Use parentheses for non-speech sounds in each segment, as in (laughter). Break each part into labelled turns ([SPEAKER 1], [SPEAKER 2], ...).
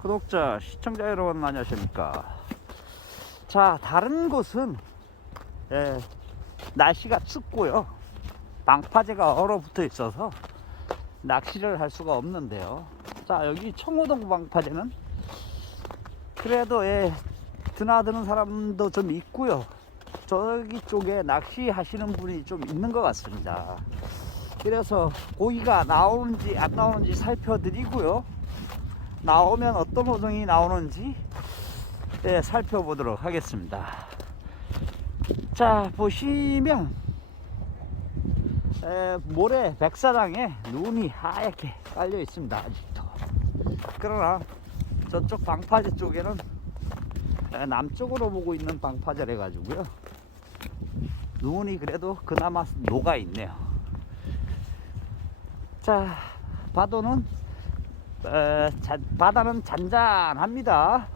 [SPEAKER 1] 구독자, 시청자 여러분 안녕하십니까. 자, 다른 곳은 예, 날씨가 춥고요. 방파제가 얼어붙어 있어서 낚시를 할 수가 없는데요. 자, 여기 청호동 방파제는 그래도 예, 드나드는 사람도 좀 있고요. 저기 쪽에 낚시하시는 분이 좀 있는 것 같습니다. 그래서 고기가 나오는지 안 나오는지 살펴드리고요. 나오면 어떤 호동이 나오는지 네, 살펴보도록 하겠습니다. 자 보시면 에, 모래 백사장에 눈이 하얗게 깔려 있습니다. 아직도. 그러나 저쪽 방파제 쪽에는 에, 남쪽으로 보고 있는 방파제래 가지고요. 눈이 그래도 그나마 녹아 있네요. 자 파도는 에, 잔- 바다는 잔잔합니다.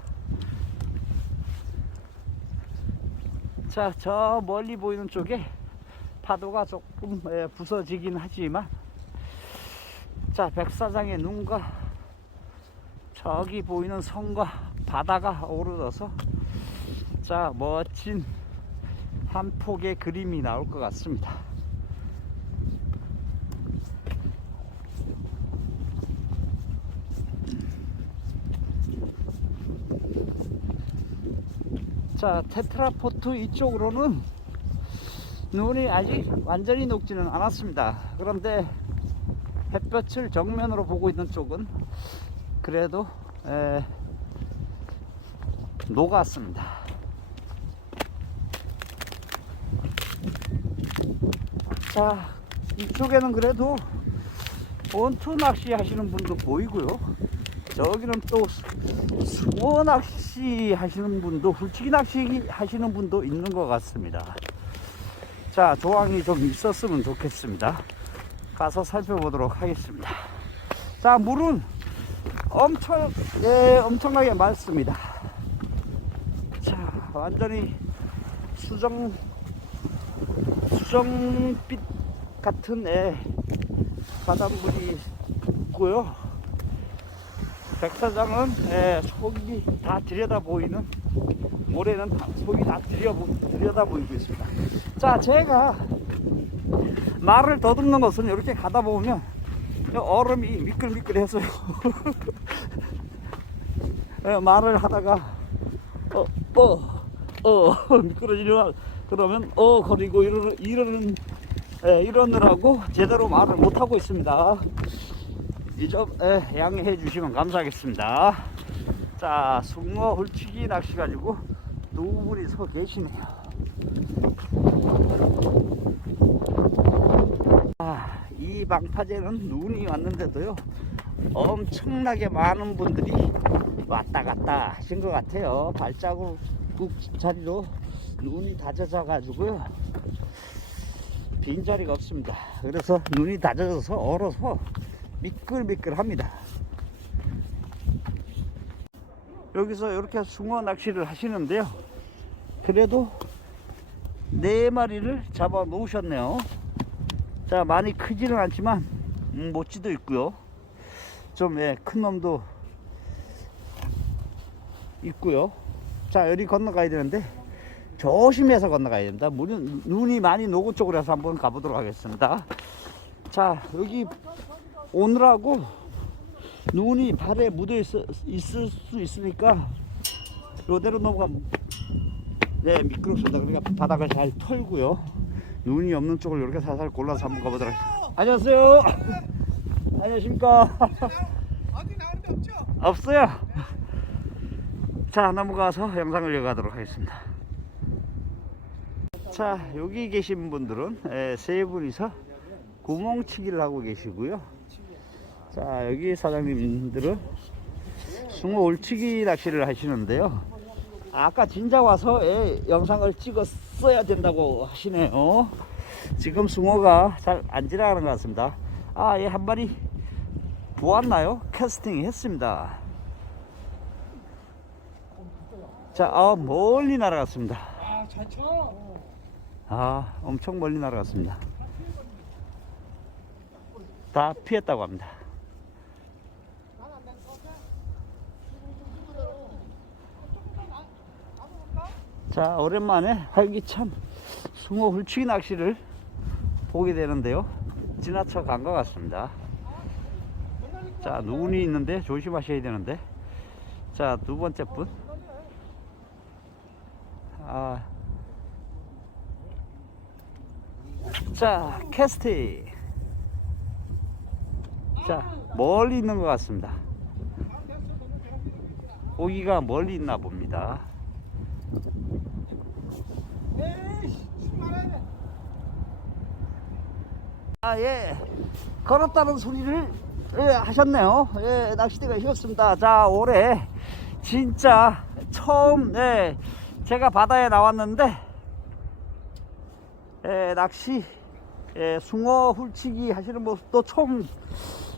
[SPEAKER 1] 자, 저 멀리 보이는 쪽에 파도가 조금 에, 부서지긴 하지만, 자, 백사장의 눈과 저기 보이는 성과 바다가 어우러져서, 자, 멋진 한 폭의 그림이 나올 것 같습니다. 자, 테트라포트 이쪽으로는 눈이 아직 완전히 녹지는 않았습니다. 그런데 햇볕을 정면으로 보고 있는 쪽은 그래도 에, 녹았습니다. 자, 이쪽에는 그래도 원투 낚시 하시는 분도 보이고요. 저기는 또 숭어 낚시 하시는 분도 훌치기 낚시 하시는 분도 있는 것 같습니다. 자 조항이 좀 있었으면 좋겠습니다. 가서 살펴보도록 하겠습니다. 자 물은 엄청 예 엄청나게 맑습니다. 자 완전히 수정 수정빛 같은 예, 바닷물이 있고요. 백사장은 예, 속이 다 들여다 보이는 모래는 다- 속이 다 들여, 들여다 보이고 있습니다. 자, 제가 말을 더듬는 것은 이렇게 가다 보면 이 얼음이 미끌미끌해서요. (laughs) 예, 말을 하다가 어, 어, 어 (laughs) 미끄러지려 그러면 어 거리고 이러는 예, 이러느라고 제대로 말을 못 하고 있습니다. 이점 예, 양해해 주시면 감사하겠습니다. 자, 숭어 홀치기 낚시 가지고 두 분이 서 계시네요. 아, 이 방파제는 눈이 왔는데도요, 엄청나게 많은 분들이 왔다 갔다 하신 것 같아요. 발자국 자리로 눈이 다져져 가지고요. 빈자리가 없습니다. 그래서 눈이 다져져서 얼어서 미끌미끌합니다. 여기서 이렇게 숭어 낚시를 하시는데요. 그래도 네 마리를 잡아 놓으셨네요. 자, 많이 크지는 않지만 음, 모찌도 있고요. 좀 예, 큰 놈도 있고요. 자, 여기 건너가야 되는데 조심해서 건너가야 됩니다. 물은 눈이 많이 녹은 쪽으로 해서 한번 가보도록 하겠습니다. 자, 여기 오늘하고 눈이 발에 묻어 있, 있을 수 있으니까 이대로 넘어가면 네 미끄럽습니다. 그러니까 바닥을 잘 털고요. 눈이 없는 쪽을 이렇게 살살 골라서 한번 가보도록 하겠습니다. 안녕하세요. 안녕하십니까.
[SPEAKER 2] 어디 나오는 데 없죠?
[SPEAKER 1] 없어요. 자 넘어가서 영상을 이어가도록 하겠습니다. 자 여기 계신 분들은 에, 세 분이서 구멍치기를 하고 계시고요. 자 여기 사장님들은 숭어 올치기 낚시를 하시는데요. 아까 진작 와서 예, 영상을 찍었어야 된다고 하시네요. 지금 숭어가 잘 안 지나가는 것 같습니다. 아, 예, 한 마리 보았나요? 캐스팅 했습니다. 자, 아, 멀리 날아갔습니다.
[SPEAKER 2] 아,
[SPEAKER 1] 엄청 멀리 날아갔습니다. 다 피했다고 합니다. 자, 오랜만에 활기찬 숭어 훌치기 낚시를 보게 되는데요. 지나쳐 간 것 같습니다. 자, 눈이 있는데 조심하셔야 되는데. 자, 두 번째 분. 아. 자, 캐스팅. 자, 멀리 있는 것 같습니다. 고기가 멀리 있나 봅니다.
[SPEAKER 2] 에이씨, 숨 말아야 돼.
[SPEAKER 1] 아, 예. 걸었다는 소리를 예, 하셨네요. 예, 낚시대가 휘었습니다. 자, 올해 진짜 처음, 예, 제가 바다에 나왔는데, 예, 낚시, 예, 숭어 훌치기 하시는 모습도 처음,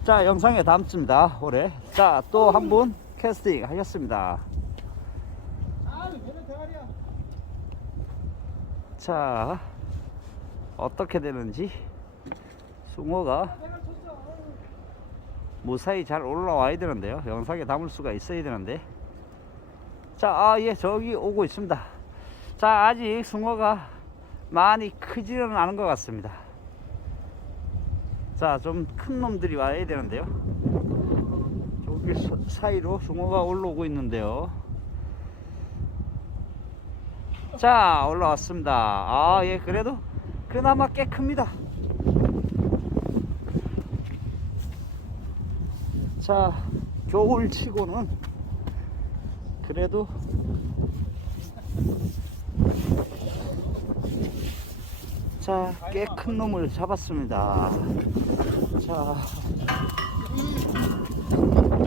[SPEAKER 1] 자, 영상에 담습니다. 올해. 자, 또 한 분 캐스팅 하셨습니다. 자, 어떻게 되는지, 숭어가. 무사히 잘 올라와야 되는데요. 영상에 담을 수가 있어야 되는데. 자, 아, 예, 저기 오고 있습니다. 자, 아직 숭어가 많이 크지는 않은 것 같습니다. 자, 좀 큰 놈들이 와야 되는데요. 저기 서- 사이로 숭어가 올라오고 있는데요. 자, 올라왔습니다. 아, 예, 그래도 그나마 꽤 큽니다. 자, 겨울 치고는 그래도 자, 꽤 큰 놈을 잡았습니다. 자,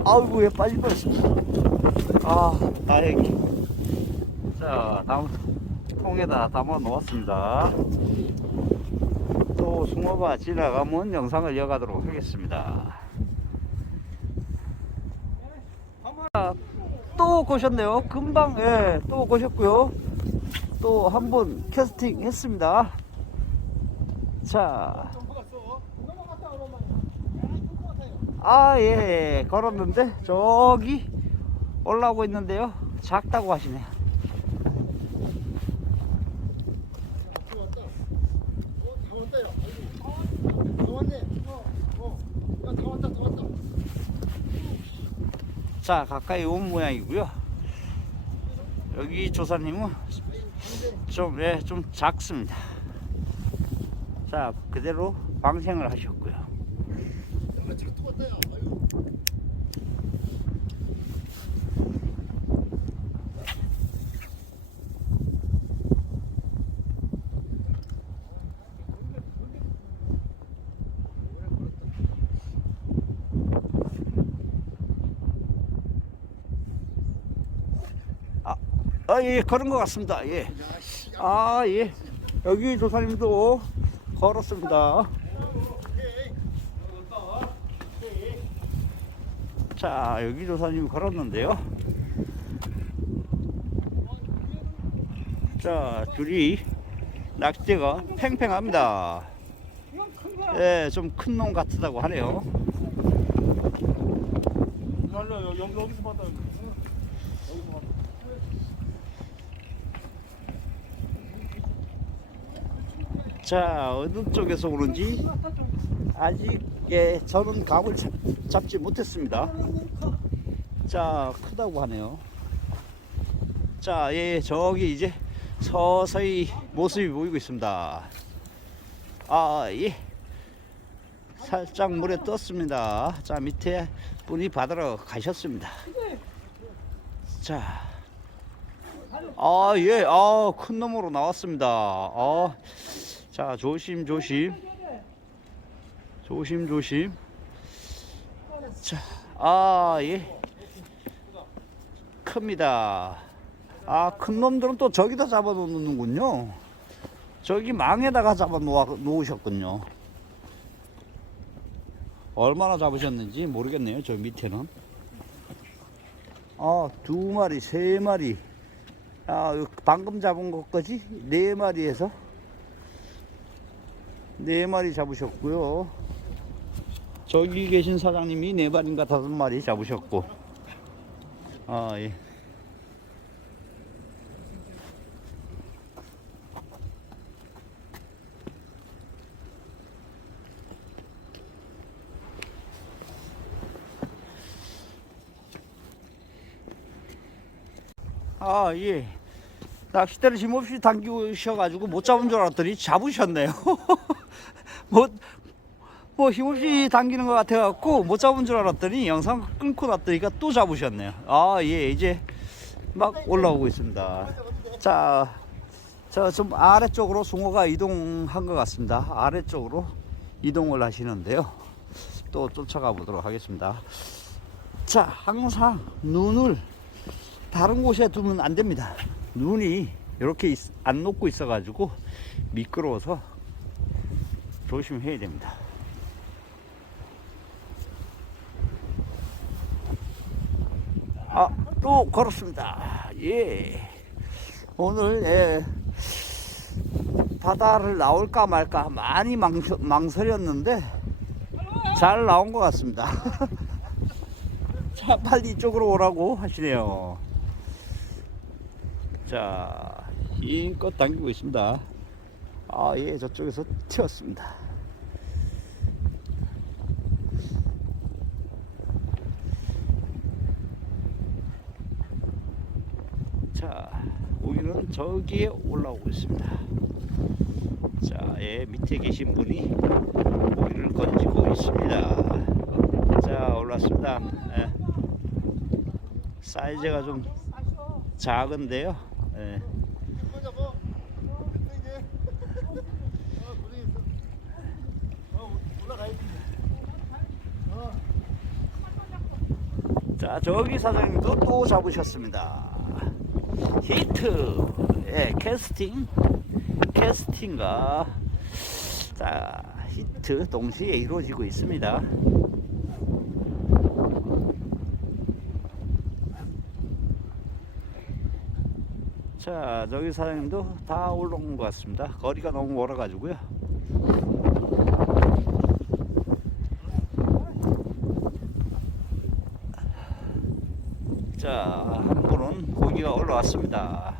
[SPEAKER 1] 아이고, 왜 빠질 뻔했습니다. 아, 다행히. 자, 다음 통에다 담아 놓았습니다. 또 숭어가 지나가면 영상을 이어가도록 하겠습니다. 자, 또 고셨네요. 금방, 예, 또 고셨고요. 또 한 번 캐스팅 했습니다. 자.
[SPEAKER 2] 아. 아,
[SPEAKER 1] 예, 걸었는데, 저기 올라오고 있는데요. 작다고 하시네요.
[SPEAKER 2] 왔다. 어, 다 왔다, 야. 아이고. 다 왔네. 어, 어. 야, 다 왔다, 다 왔다.
[SPEAKER 1] 자, 가까이 온 모양이고요. 여기 조사님은 좀, 예, 좀 작습니다. 자, 그대로 방생을 하셨고요. 예, 걸은 것 같습니다. 예. 아, 예. 여기 조사님도 걸었습니다. 자, 여기 조사님이 걸었는데요. 자, 줄이 낚싯대가 팽팽합니다. 예, 좀 큰 놈 같다고 하네요.
[SPEAKER 2] 날라, 여기, 여기서 봤다. 여기서 봤다.
[SPEAKER 1] 자, 어느 쪽에서 오는지 아직 예, 저는 감을 잡, 잡지 못했습니다. 자, 크다고 하네요. 자, 예, 저기 이제 서서히 모습이 보이고 있습니다. 아, 예. 살짝 물에 떴습니다. 자, 밑에 분이 바다로 가셨습니다. 자. 아, 예, 아, 큰 놈으로 나왔습니다. 아, 자, 조심, 조심. 조심, 조심. 자, 아, 예. 큽니다. 아, 큰 놈들은 또 저기다 잡아 놓는군요. 저기 망에다가 잡아 놓으셨군요. 얼마나 잡으셨는지 모르겠네요. 저 밑에는. 아, 두 마리, 세 마리. 아, 요 방금 잡은 것까지 네 마리에서 네 마리 잡으셨고요. 저기 계신 사장님이 네 마리인가 다섯 마리 잡으셨고. 아, 예. 아, 예. 낚싯대를 힘없이 당기셔가지고 못 잡은 줄 알았더니 잡으셨네요. (laughs) 뭐, 뭐 힘없이 당기는 것 같아갖고 못 잡은 줄 알았더니 영상 끊고 놨더니까 또 잡으셨네요. 아, 예, 이제 막 올라오고 있습니다. 자, 저좀 아래쪽으로 숭어가 이동한 것 같습니다. 아래쪽으로 이동을 하시는데요. 또 쫓아가 보도록 하겠습니다. 자, 항상 눈을 다른 곳에 두면 안 됩니다. 눈이 이렇게 있- 안 녹고 있어가지고 미끄러워서 조심해야 됩니다. 아, 또 걸었습니다. 예. 오늘, 예, 바다를 나올까 말까 많이 망서, 망설였는데 잘 나온 것 같습니다. (laughs) 자, 빨리 이쪽으로 오라고 하시네요. 자, 힘껏 당기고 있습니다. 아, 예, 저쪽에서 튀었습니다. 자, 우리는 저기에 올라오고 있습니다. 자, 예, 밑에 계신 분이 고기를 건지고 있습니다. 자, 올랐습니다. 예. 사이즈가 좀 작은데요. 예.
[SPEAKER 2] 이거 잡아. 근데 이제 아 고생했어. 어 올라가야지. 어
[SPEAKER 1] 자, 저기 사장님도 또 잡으셨습니다. 히트, 예, 캐스팅, 캐스팅과 자, 히트 동시에 이루어지고 있습니다. 자, 저기 사장님도 다 올라온 것 같습니다. 거리가 너무 멀어 가지고요. 자, 한 분은 고기가 올라왔습니다.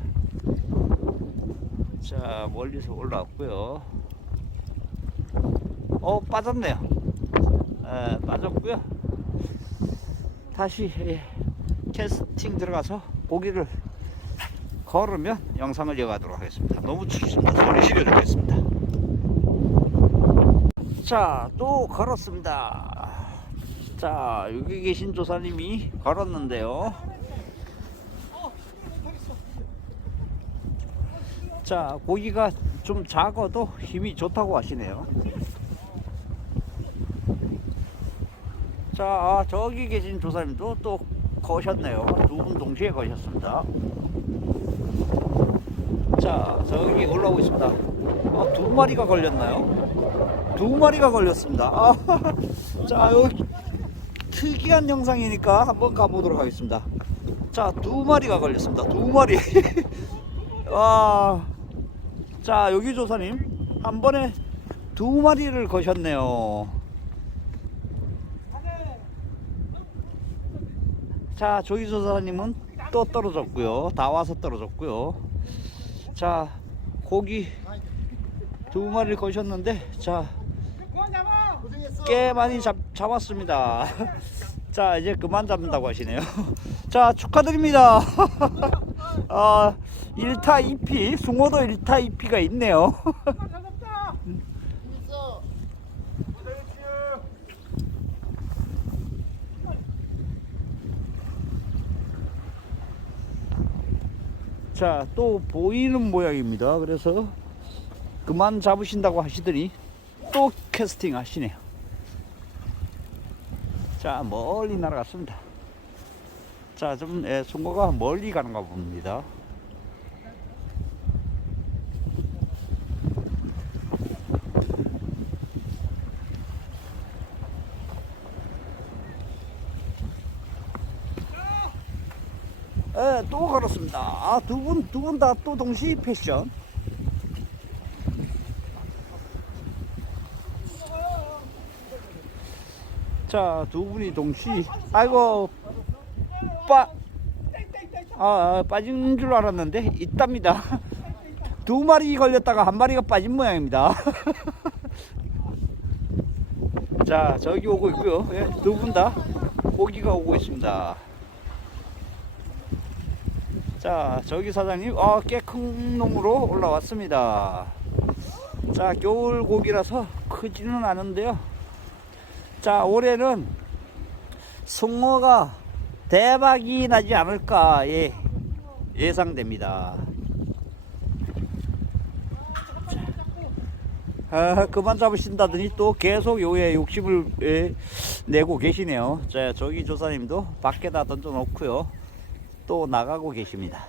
[SPEAKER 1] 자, 멀리서 올라왔고요. 어, 빠졌네요. 에, 빠졌고요. 다시 예, 캐스팅 들어가서 고기를 걸으면 영상을 이어가도록 하겠습니다. 너무 춥습니다. 소리 줄여드리겠습니다. 자, 또 걸었습니다. 자, 여기 계신 조사님이 걸었는데요. 자, 고기가 좀 작아도 힘이 좋다고 하시네요. 자, 아, 저기 계신 조사님도 또 거셨네요. 두 분 동시에 거셨습니다. 자, 저기 올라오고 있습니다. 아, 두 마리가 걸렸나요? 두 마리가 걸렸습니다. 아, (laughs) 자, 여기 특이한 영상이니까 한번 가보도록 하겠습니다. 자, 두 마리가 걸렸습니다. 두 마리. (laughs) 와, 자, 여기 조사님 한 번에 두 마리를 거셨네요. 자, 조기 조사님은 또 떨어졌고요. 다 와서 떨어졌고요. 자, 고기 두 마리를 거셨는데, 자,
[SPEAKER 2] 고생했어.
[SPEAKER 1] 꽤 많이 잡, 잡았습니다. (laughs) 자, 이제 그만 잡는다고 하시네요. (laughs) 자, 축하드립니다. (laughs) 아, 1타 2피, 숭어도 1타 2피가 있네요. (laughs) 자, 또 보이는 모양입니다. 그래서 그만 잡으신다고 하시더니 또 캐스팅 하시네요. 자, 멀리 날아갔습니다. 자, 좀 예, 숭어가 멀리 가는가 봅니다. 예, 또 걸었습니다. 아, 두 분, 두 분 다 또 동시 패션. 자, 두 분이 동시, 아이고, 빠, 아, 아, 빠진 줄 알았는데, 있답니다. (laughs) 두 마리 걸렸다가 한 마리가 빠진 모양입니다. (laughs) 자, 저기 오고 있고요. 예, 두분 다 고기가 오고 있습니다. 자, 저기 사장님, 아, 꽤 큰 놈으로 올라왔습니다. 자, 겨울 고기라서 크지는 않은데요. 자, 올해는 숭어가 대박이 나지 않을까, 예, 예상됩니다. 아, 그만 잡으신다더니 또 계속 요에 욕심을 예, 내고 계시네요. 자, 저기 조사님도 밖에다 던져 놓고요. 또 나가고 계십니다.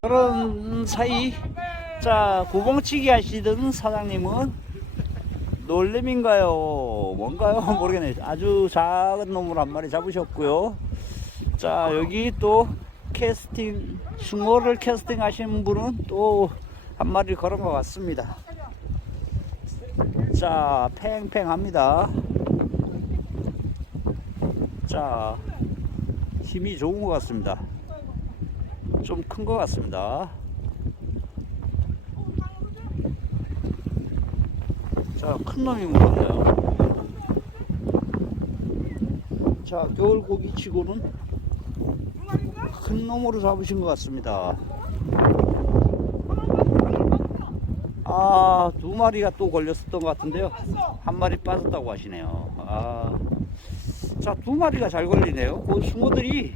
[SPEAKER 1] 그런 사이, 자, 구멍치기 하시던 사장님은 놀림인가요? 뭔가요? (laughs) 모르겠네요. 아주 작은 놈을 한 마리 잡으셨고요. 자, 여기 또 캐스팅, 숭어를 캐스팅 하신 분은 또 한 마리 걸은 것 같습니다. 자, 팽팽합니다. 자, 힘이 좋은 것 같습니다. 좀 큰 것 같습니다. 자, 큰 놈인 것 같네요. 자, 겨울 고기 치고는 큰 놈으로 잡으신 것 같습니다. 아, 두 마리가 또 걸렸었던 것 같은데요. 한 마리 빠졌다고 하시네요. 아, 자, 두 마리가 잘 걸리네요. 그 숭어들이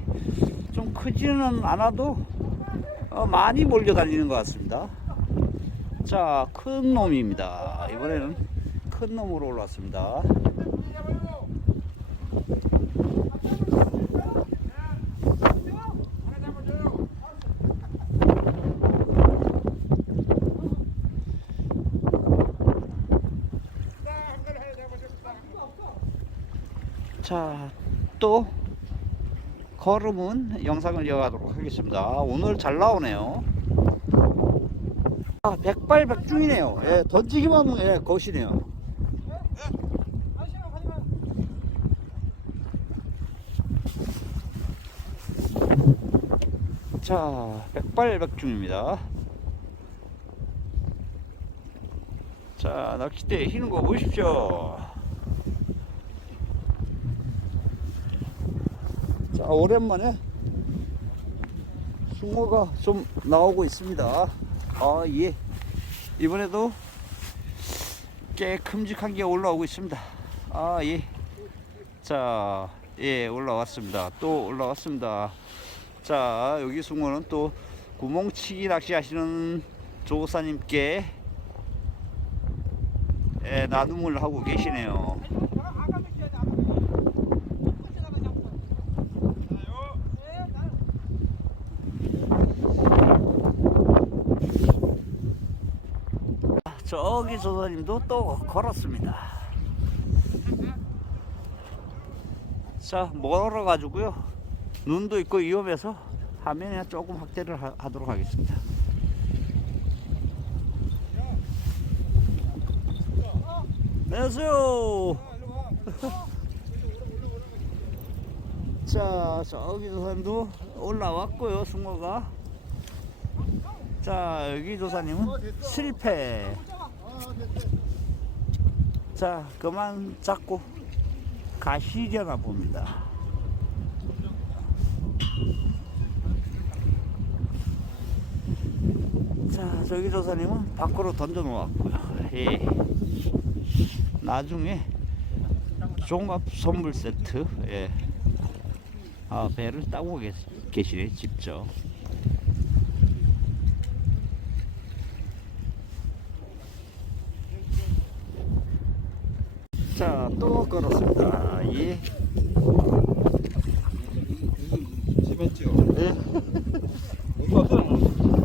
[SPEAKER 1] 좀 크지는 않아도 어, 많이 몰려다니는 것 같습니다. 자, 큰 놈입니다. 이번에는 큰 놈으로 올라왔습니다. 자, 또 걸음은 영상을 이어가도록 하겠습니다. 오늘 잘 나오네요. 아, 백발백중이네요. 예, 던지기만 하면 예, 것이네요. 자, 백발백중입니다. 자, 낚싯대 휘는 거 보십시오. 자, 오랜만에 숭어가 좀 나오고 있습니다. 아, 예. 이번에도 꽤 큼직한 게 올라오고 있습니다. 아, 예. 자, 예, 올라왔습니다. 또 올라왔습니다. 자, 여기 숭어는 또 구멍치기 낚시 하시는 조사님께 예, 나눔을 하고 계시네요. 저기 조사님도 또 걸었습니다. 자, 멀어 가지고요. 눈도 있고 위험해서 화면에 조금 확대를 하, 하도록 하겠습니다. 안녕하세요. (laughs) 자, 저기 조사님도 올라왔고요, 숭어가. 자, 여기 조사님은 실패. 자, 그만 잡고 가시려나 봅니다. 자, 저기 조사님은 밖으로 던져 놓았고요. 예. 나중에 종합 선물 세트, 예. 아, 배를 따고 계시, 계시네, 직접. 자, 또 걸었습니다. 예.
[SPEAKER 2] 재밌죠?
[SPEAKER 1] 예.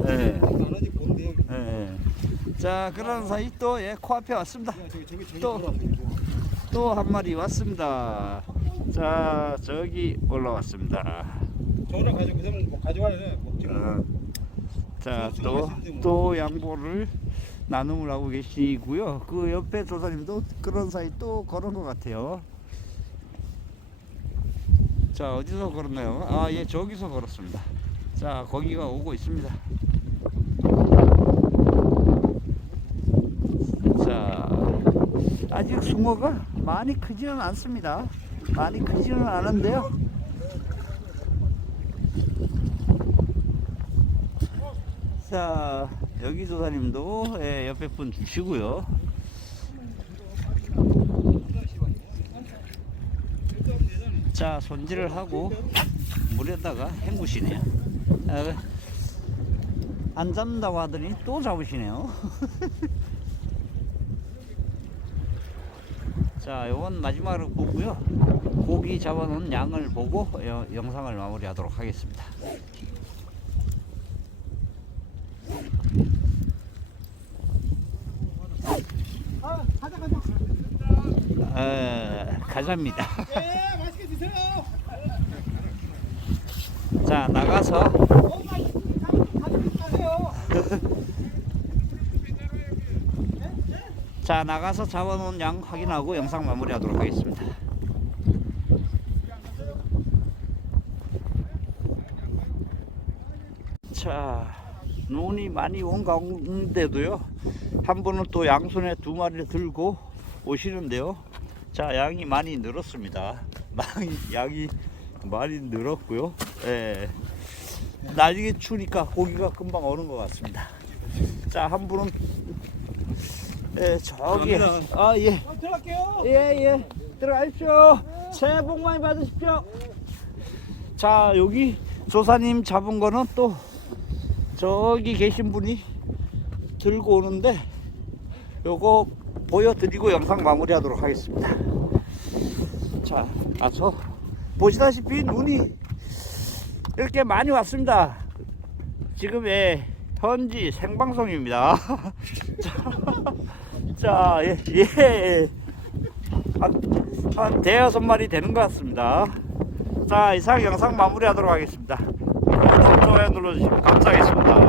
[SPEAKER 1] 예.
[SPEAKER 2] 나눠지 본데
[SPEAKER 1] 예. 자, 그런 사이 또, 예, 코앞에 왔습니다. 또. 또한 마리 왔습니다. 자, 저기 올라왔습니다.
[SPEAKER 2] 전화 가지고 그러면 뭐 가져와야 돼. 뭐
[SPEAKER 1] 어, 자, 또, 또 양보를 나눔을 하고 계시고요. 그 옆에 조사님도 그런 사이 또 걸은 것 같아요. 자, 어디서 걸었나요? 아, 예, 저기서 걸었습니다. 자, 거기가 오고 있습니다. 붕어가 많이 크지는 않습니다. 많이 크지는 않은데요. 자, 여기 조사님도 예, 옆에 분 주시고요. 자, 손질을 하고 물에다가 헹구시네요. 아, 안 잡는다고 하더니 또 잡으시네요. (laughs) 자, 요건 마지막으로 보고요. 고기 잡아놓은 양을 보고 여- 영상을 마무리하도록 하겠습니다.
[SPEAKER 2] 아, 가자, 가자.
[SPEAKER 1] 어, 가자입니다.
[SPEAKER 2] 예, 맛있게 드세요.
[SPEAKER 1] 자, 나가서 (laughs)
[SPEAKER 2] 어, 맛있게 가세요.
[SPEAKER 1] 자, 나가서 잡아놓은 양 확인하고 영상 마무리하도록 하겠습니다. 자, 눈이 많이 온 가운데도요. 한 분은 또 양손에 두 마리를 들고 오시는데요. 자, 양이 많이 늘었습니다. (laughs) 양이 많이 늘었고요. 예. 나중에 추니까 고기가 금방 오는 것 같습니다. 자, 한 분은 예, 저기 아 예.
[SPEAKER 2] 어, 들어갈게요.
[SPEAKER 1] 예, 예. 들어가십시오. 새해 복 많이 받으십시오. 자, 여기 조사님 잡은 거는 또 저기 계신 분이 들고 오는데 요거 보여드리고 영상 마무리하도록 하겠습니다. 자, 아, 저 보시다시피 눈이 이렇게 많이 왔습니다. 지금 예, 현지 생방송입니다. (laughs) 자, 예, 예. 한, 한 대여섯 마리 되는 것 같습니다. 자, 이상 영상 마무리하도록 하겠습니다. 구독, 좋아요 눌러주시면 감사하겠습니다.